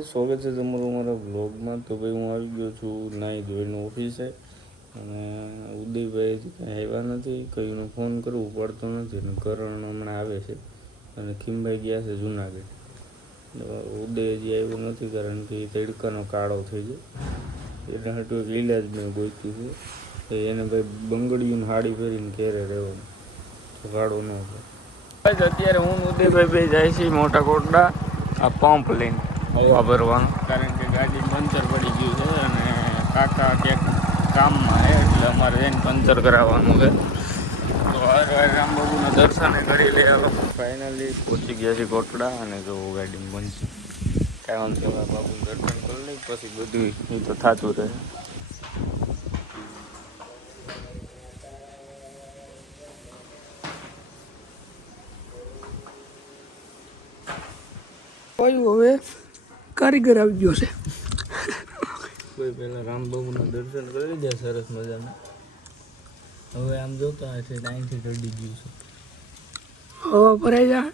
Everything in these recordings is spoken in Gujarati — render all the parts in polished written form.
ગાઈસ, સ્વાગત છે તમારું અમારા વ્લોગમાં. તો ભાઈ હું આવી ગયો છું નાઈ ધોઈને ઓફિસે, અને ઉદયભાઈ કંઈ આવ્યા નથી. કઈનો ફોન કરવું પડતો નથી, અને કરણ હમણાં આવે છે, અને ખીમભાઈ ગયા છે જુનાગઢ. ઉદય હજી આવ્યો નથી, કારણ કે તડકાનો કાળો થઈ ગયો. એના હાટું એક લીલા જ મેં ગોચ્યું છે. એને ભાઈ બંગડીયું હાડી પહેરીને ઘેરે રહેવાનું, કાળો ન થાય. અત્યારે હું ઉદયભાઈ ભાઈ જાય છે મોટા કોટડા આ પંપ લઈને હવા ભરવાનું, કારણ કે ગાડી પંચર પડી ગયું છે, અને કાકા ક્યાંક કામમાં છે, એટલે અમારે જઈને પંચર કરાવવાનું છે. તો હવે રામબાબુના દર્શન કરી લે. ફાઇનલી પહોંચી ગયા છે કોટડા, અને જો ગાડીમાં પંચર કાંઈ વાંધો બાબુનું દર્શન કરી લઈ, પછી બધું એ તો થતું રહે. હવે કારીગર આવી ગયો છે. કોઈ પહેલાં રામબાબુના દર્શન કરી લીધા સરસ મજાના. હવે આમ જોતા હશે અહીંથી ચડી ગયું છે. હવા ભરાઈ જાય,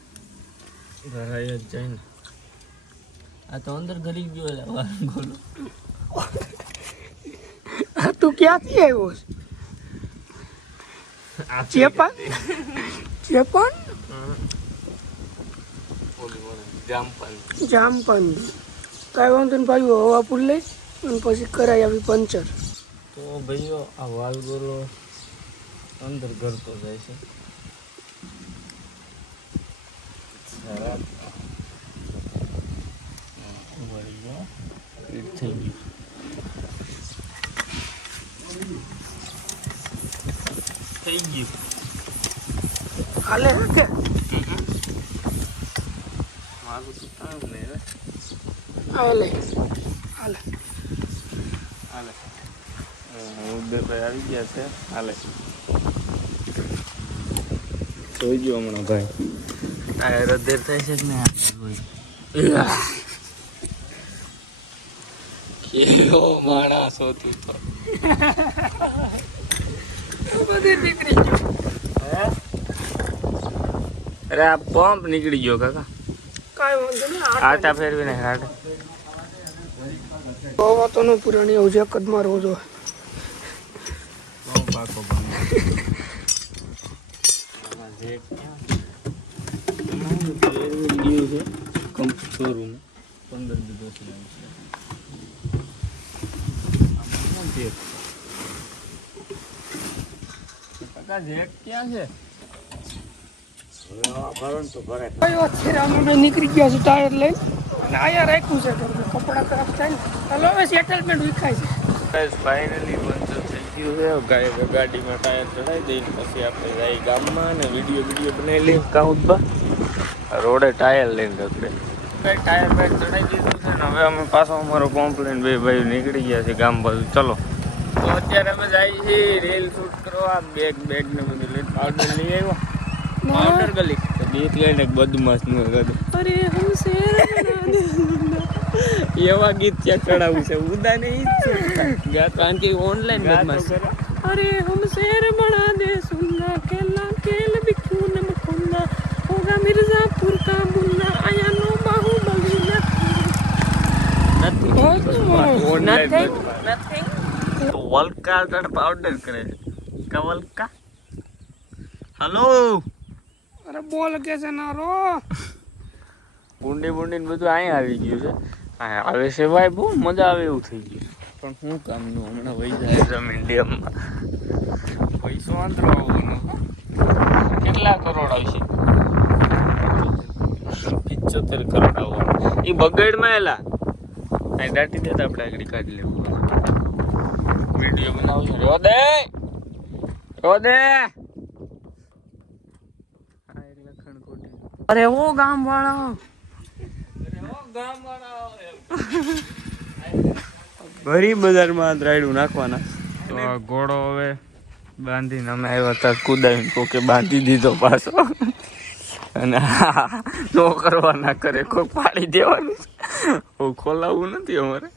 ભરાઈ જ જાય ને. આ તો અંદર ગરી ગયો બોલો. તું ક્યાંથી આવ્યો છે? ચેપન જામપન કાંઈ વાંધો ને ભાઈ, હવા પૂર લઈ અને પછી કરાઈ આવી પંચર. તો ભાઈઓ આ વાલગોલો અંદર કરતો જાય છે. થઈ ગયું થઈ ગયું હાલે કે મારું તો કામ નહીં હવે. હાલે હાલે હાલે ઉદયભાઈ આવી ગયા છે. હાલે જોઈ ગયો હમણાં ભાઈ. ટાયર અધેર થાય છે ને કેવો માણસ હતું તો બધે નીકળી ગયો. અરે આ પંપ નીકળી ગયો કાકા. કાંઈ વાંધો નહીં, આટા ફેરવીને હાટ હવા તો ન પુરાણી એવું છે, એક જ મારવો જોઈએ. પાકો શોરૂમ 15 દિવસથી કાકા જેક ક્યાં છે? નીકળી ગયા છે ટાયર લઈને, અને આયા રાખ્યું છે કપડા ખરાબ થાય ને. ચાલો હવે સેટલમેન્ટ વિખાય છે. ફાઇનલી પંચર થઈ ગયું છે. ગાડીમાં ટાયર ચડાવી દઈને પછી આપણે જાય ગામમાં, અને વિડીયો બનાવી લઈએ. કાઉન્ટમાં રોડે ટાયર લઈને રખડે. કઈ ટાયર બાયર ચડાવી દીધું છે ને. હવે અમે પાછો અમારો કોમ્પ્લેન બે ભાઈ નીકળી ગયા છે ગામ બાજુ. ચલો તો અત્યારે અમે જઈએ છીએ રીલ શૂટ કરવા. બેગ ને બધું લઈને પાવડર લઈ આવ્યો. પાવડર ગલી ગીત લઈને બદમાશ નું અરે હમસે એવા ગીત ત્યાં ચડાવું છે. ઉદા ને કારણ કે ઓનલાઈન બદમાશ. अरे हम शेर बना दे सुनना खेलना खेल बिखून मखुन्ना होगा मिर्जापुर का मुन्ना आया नो बाहुबली नथिंग વલકા પાવડર કરે છે. કવલકા હલો. અરે બોલ કે છે ના રો બુંડી ને બધું અહીંયા આવી ગયું છે. અહીંયા આવે છે ભાઈ, બહુ મજા આવે એવું થઈ ગયું. પણ શું કામનું હમણાં વહી જાય છે મીડિયમમાં. પૈસો આંતરો આવવાનો. કેટલા કરોડ આવશે? 75 કરોડ આવવાનો. એ બગડમાં એલા અહીં દાટી દે તો આપણે આગળ કાઢી લેવું. વિડીયો બનાવું છે. રોદે અરે ઓ ગામ વાળા ભરી બજારમાં રાયડું નાખવાના. તો આ ઘોડો હવે બાંધીને અમે આવ્યા હતા કુદાવીને કોકે બાંધી દીધો પાછો. અને નો કરવા ના કરે કોઈ પાડી દેવાનું. ખોલાવવું નથી અમારે.